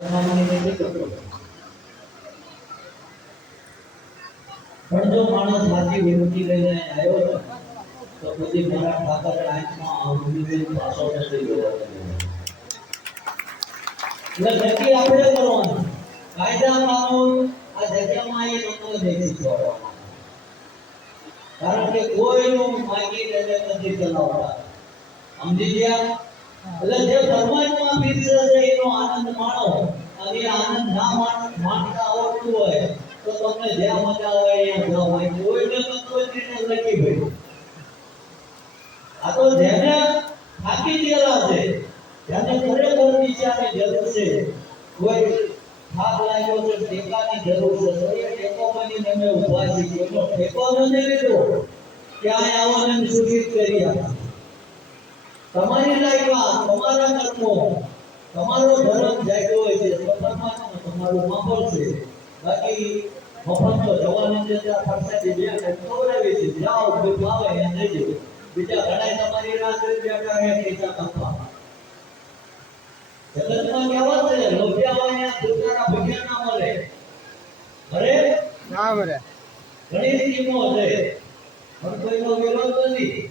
પણ જો માણસ સાચી વિનંતી લઈને આવ્યો તો પછી મારા ઠાકર આંખમાં આવડી પાછો નથી જોવા એટલે નક્કી આપણે કરવાનું કાયદા કાનૂન આ જગ્યામાં એ લોકો નથી શીખવાડવાના કારણ કે કોઈનું માગી લઈને નથી ચલાવતા સમજી ગયા એટલે જે પરમાત્મા પીરસે છે એનો આનંદ માણો અને આનંદ ના માણતા આવડતું હોય તો તમને જ્યાં મજા આવે ત્યાં જાઓ કોઈને તો કોઈને લખી ભાઈ આ તો જેને થાકી ગયેલા છે જેને ખરેખર દિશાની જરૂર છે કોઈ થાક લાગ્યો છે ટેકાની જરૂર છે તો એ ટેકો બનીને અમે ઊભા છીએ એનો ટેકો નથી લીધો ક્યાંય આવવાને સૂચિત કરી આપા તમારી લાઈફમાં તમારા કર્મો તમારો ધર્મ જાગ્યો હોય છે પરમાત્મા તમારું માફળ છે બાકી મફત તો જવાની જતા ફરસાદી બે ખવડાવી છે જાઓ કોઈ ભાવે એને જજો બીજા ઘણા તમારી રાહ જોઈ બેઠા હે પૈસા કપવા જગતમાં કહેવત છે લોભિયા હોય દુકાના ભૂખ્યા ના મળે અરે ના મળે ઘણી સ્કીમો છે પણ કોઈનો વિરોધ નથી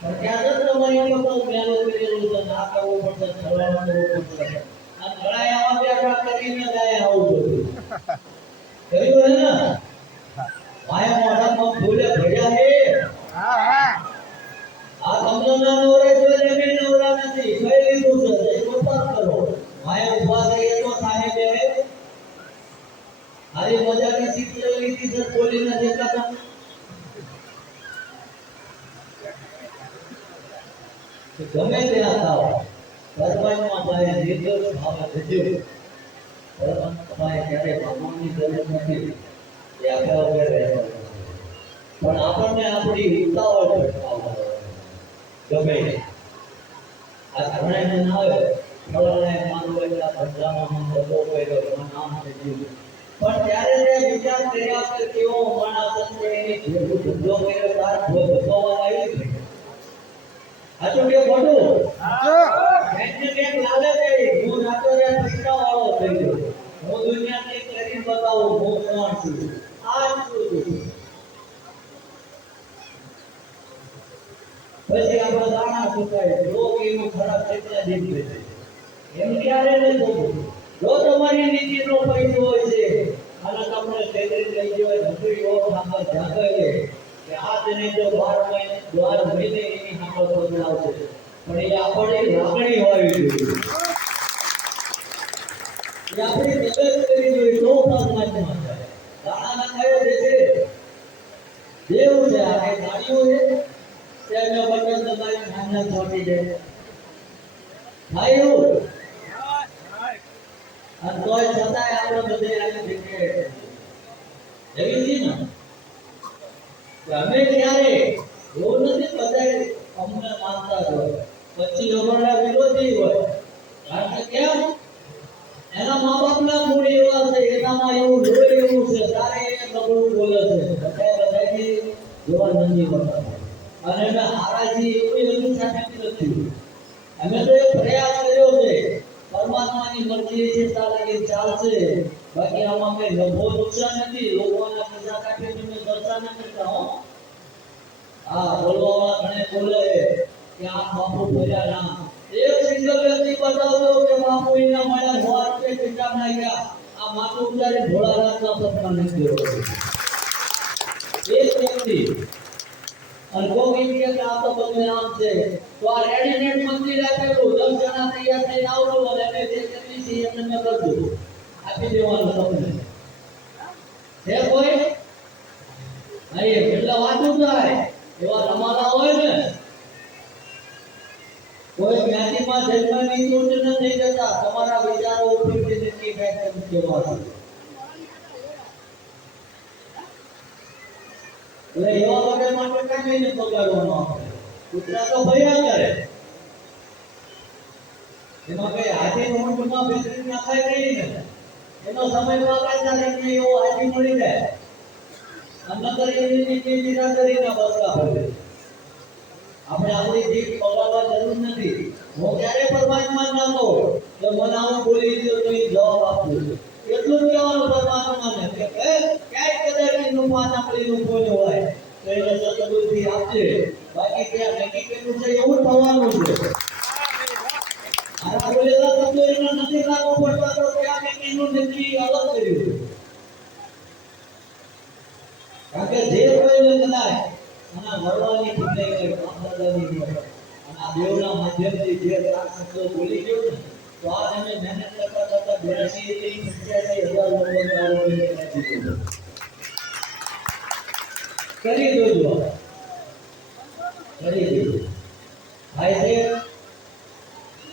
પણ ક્યાં જ તમારી લોકો મેલો કરેલું છે ના કરવું પડશે ચલાવવું પડશે આ ઘણા આવા બેઠા કરીને જાય આવું બધું કર્યું હે ને માયા મોઢામાં ફૂલે ભર્યા હે હા હા આ તમને ના નવરે તો જમીન નવરા નથી કઈ લીધું છે એ ઉપાસ કરો માયા ઉભા થઈ તો સાહેબ હે આરી મજાની સીટ લઈ લીધી છે બોલીને દેતા ગમે ત્યાં થાવ પરમાત્મા પાસે નિર્દોષ ભાવે જજો પરમાત્મા પાસે ક્યારે ભગવાનની જરૂર નથી એ આપણે વગર રહેતો પણ આપણને આપણી ઉતાવળ ગમે આ ઘણા ના આવે ફળાને માનવો એટલા ધંધામાં બધો કર્યો નામ થયું પણ ત્યારે તે વિચાર કર્યા કે કેવો માણસ છે એની જેવું ધંધો કર્યો તાર ભગવાન આવી આ તો કે ખોટું એને કેમ લાગે છે હું રાતો રાત પૈસા વાળો થઈ ગયો હું દુનિયાને કરી બતાવું હું કોણ છું આ શું છું પછી આપણે દાણા સુકાય રોગ એનું ખરાબ કેટલા દેખે છે એમ ક્યારે નહીં થતું જો તમારી નીતિનો પૈસો હોય છે અને તમને શેતરી લઈ જવાય ધંધુઈ રોગ નાખવા જાગે કે આ તેને જો 12 મહિને 12 મહિને એની નાખો બદલાવશે પણ એ આપણી લાગણી હોવી જોઈએ એ આપણી મદદ કરી જોઈએ તો પરમાત્મા છે દાણા નખાયો છે દેવ છે આ કઈ ગાડીઓ છે તેનો બટન દબાવી નાના છોડી દે ભાઈઓ અને કોઈ છતાંય આપણે બધે આવી જગ્યાએ એવી છે ને અમે ક્યારે એવું નથી બધા અમને માનતા જ હોય પછી અમારા વિરોધી હોય કારણ કે કેમ એના મા બાપના મૂળ એવા છે એનામાં એવું લોહી એવું છે તારે એ નબળું બોલે છે બધાથી જોવા નથી હોતા અને અમે હારાજી એવું અનુસાર નથી અમે તો એ પ્રયાસ કર્યો છે પરમાત્માની મરજી છે તારે ચાલશે બાકી આમાં કઈ નફો નુકસાન નથી લોકોના પૈસા કાઢી તમે દર્શન ન કરતા હો આ બોલવા ઘણે બોલે કે આ બાપુ ભર્યા ના એક સિંગલ વ્યક્તિ બતાવજો કે બાપુ એના મળ્યા 100 રૂપિયા કિતાબ નાખ્યા આ માથું ઉતારી ભોળાનાથના સપના નથી એક વ્યક્તિ અને કોઈ કે આ તો બધું આમ છે તો આ રેડીમેડ મંદિર આપેલું 10 જણા તૈયાર થઈને આવજો અને અમે જે કેટલી છે એમને મેં કરજો આપી દેવાનું તમને છે કોઈ નહીં કેટલા વાતું થાય એવા રમાલા હોય ને કોઈ જ્ઞાતિમાં જન્મની ચૂંટ નથી જતા તમારા વિચારો ઉપરથી નક્કી ફેક્ટર કેવા છે એટલે એવા વગર માટે કાંઈ નહીં પગાડવાનો આપણે કૂતરા તો ભયા કરે એમાં કઈ હાથીનું ઊંટમાં બેસી નાખાય નહીં ને એનો સમય પાકા ને એવો હાથી મળી જાય અન્નતર એની નિરાકરીના બસકા ભરે આપણે આપણી જીભ પગાડવા જરૂર નથી હું ક્યારે પરમાત્મા ના કહું કે મને આવું બોલી દીધું તો એ જવાબ આપું છું. એટલું જ કહેવાનું પરમાત્માને કે ક્યાંય કદાચ એનું પાનાપડીનું કોઈ હોય તો એને સદબુદ્ધિ આપજે. બાકી ત્યાં નક્કી કર્યું છે એવું થવાનું છે. આ બોલેલા શબ્દો એના નથી લાગુ પડતા તો ત્યાં એનું નક્કી અલગ કર્યું. કારણ કે જે કોઈને કદાચ આના વડવાની ભૂલાઈ ગઈ કામદારની અને આ દેવના માધ્યમથી જે આ શબ્દો બોલી ગયો ને તો આ અમે મહેનત કરતા કરતા 82 થી 85,000 લોકોને આરોગ્ય કરી દીધું. કરી દોજો કરી દીધું. ભાઈ છે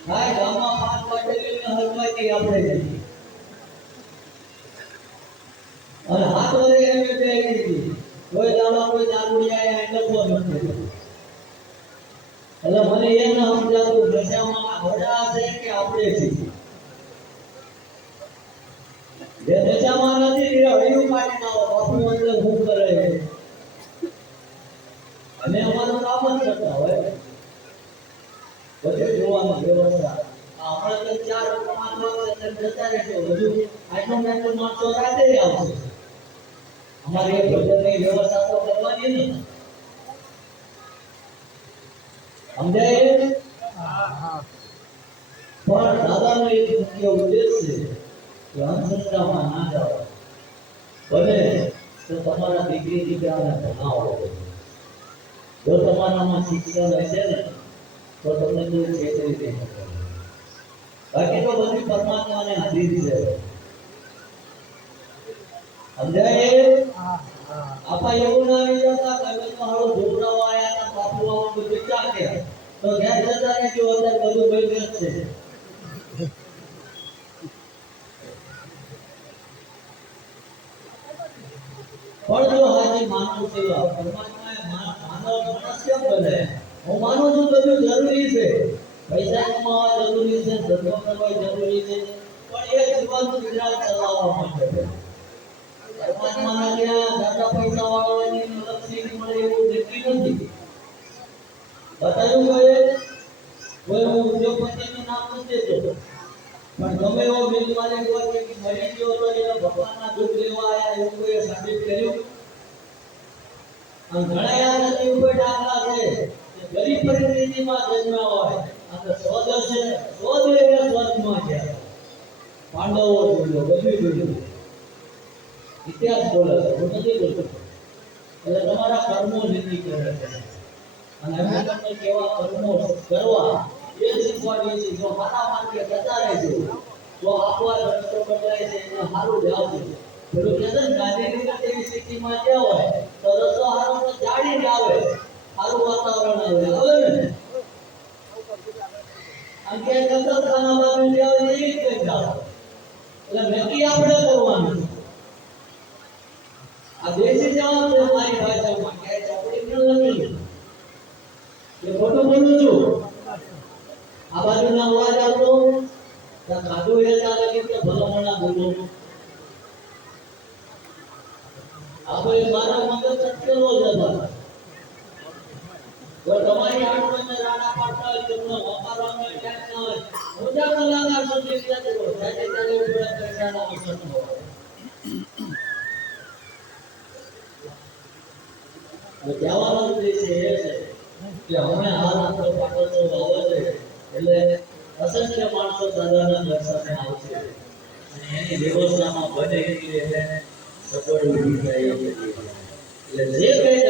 ભાઈ ગામમાં 5 બાટલીને હલવાથી આપણે જઈએ અને હાથ વડે એમ બે દીધી કોઈ દાવા કોઈ દારૂડિયા એ લખો નથી. એટલે મને એ ન સમજાતું નશામાં ઘોડા છે કે આપણે છીએ. જે નશામાં નથી એ હૈયું કાઢી નાખો બાપુ અંદર હું કરે અને અમારું કામ જ કરતા હોય બધું જોવાનું વ્યવસ્થા. હમણાં તો 4 પ્રમાણમાં જતા રહેશો હજુ આટલું માણસો રાતે આવશે. અમારી એક પ્રકારની વ્યવસ્થા તો કરવાની ને સમજાય. પણ દાદાનો એક મુખ્ય ઉદ્દેશ છે કે અંધશ્રદ્ધામાં ના જાઓ. બને તો તમારા દીકરી દીકરાને ભણાવો. જો તમારામાં શિક્ષણ હશે ને તો તમને કોઈ છેતરી નહીં શકે. બાકી તો બધી પરમાત્માને આધીન છે. સમજાય. આપા એવું ના આવી જતા કે અમે તો હાલો ઝોપડાઓ આયા હતા બાપુ આવું બધું ચાકે તો ઘેર જતા ને જો અંદર બધું બંધ છે. પણ જો હાજી માનવ સેવા પરમાત્માએ માનવ માણસ કેમ બને? હું માનું છું બધું જરૂરી છે. પૈસા કમાવા જરૂરી છે, ધંધો કરવો જરૂરી છે, પણ એ જીવન ગુજરાત ચલાવવા માટે પરમાત્માના ત્યાં દાદા પૈસા વાળવાની લક્ષી મળે એવું નક્કી નથી. બતાવ્યું કોઈ હું ઉદ્યોગપતિનું નામ નથી દેતો પણ ગમે એવો મિલ માલિક હોય કે મરી ગયો તો એને ભગવાનના દુઃખ લેવા આવ્યા એવું કોઈ સાબિત કર્યું? અને ઘણા યાદ નથી ઉપર દાખલા છે કે ગરીબ પરિસ્થિતિમાં જન્મ્યા હોય અને સ્વર્ગ છે સ્વર્ગ એટલે સ્વર્ગમાં છે. પાંડવો જોયો બધું જોયું. ઇતિહાસ બોલે છે હું નથી બોલતો. એટલે તમારા કર્મો નક્કી કરે છે અને અમે તમને કેવા કર્મો કરવા એ શીખવાડીએ છીએ. જો સારા માર્ગે જતા રહેજો તો આપવા રસ્તો બદલાય છે એને સારું જ આવશે. પેલું કહે છે ને ગાંધીનગર જેવી સિટીમાં ગયા હોય તો રસ્તો સારો તો જાડી જ આવે, સારું વાતાવરણ આવે ને આમ કે કતલખાના બાજુ જાવ એવી જ જાવ. એટલે નક્કી આપણે કરવાનું. આ દેશી જવાબ છે મારી ભાષામાં કે ચોપડી ન લખેલું એ ખોટું બોલું છું. આ બાજુના અવાજ આવતો કાઢું રહેતા લગી કે ભલામણા બોલું. આપણે મારા મગજ ચટકેલો જ હતા. જો તમારી આંખોને રાણા પાડતા હોય તમને વપારવાનો ટાઈમ ના હોય ઓછા કલાકાર સુધી જતો જાય ત્યારે ઉપર પૈસાનો અવસર ન હોય. કહેવાનો ઉદ્દેશ એ છે કે અમે હાલ આપણો પાટોત્સવ આવે છે એટલે અસંખ્ય માણસો દાદાના દર્શને આવશે અને એની વ્યવસ્થામાં બને એટલી એને સગવડ ઊભી થાય એટલે જે કંઈ